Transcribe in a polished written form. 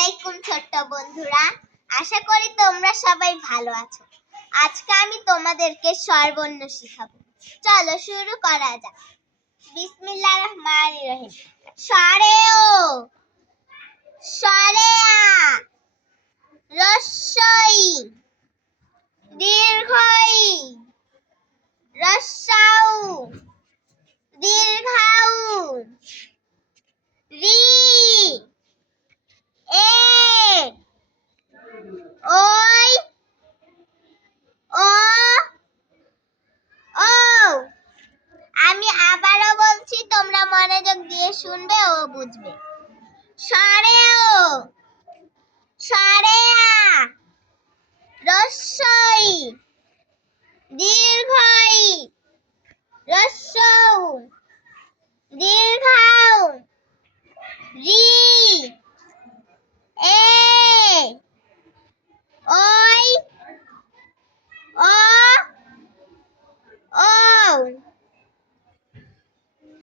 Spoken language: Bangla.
আলাইকুম ছোট্ট বন্ধুরা, আশা করি তোমরা সবাই ভালো আছো। আজকে আমি তোমাদেরকে স্বরবর্ণ শিখাবো। চলো শুরু করা যাক। বিসমিল্লাহির রহমানির রহিম। স্বরে ও, স্বরে আ, রস্বই, দীর্ঘই, রস্বাউ, দীর্ঘাউ, রি, এ, ওই, ও, ও। আমি আবারও বলছি, তোমরা মনোযোগ দিয়ে শুনবে ও বুঝবে। স্বরে ও, স্বরে আ, রস্বই, দীর্ঘই, রস্বউ, দীর্ঘাউ, রি,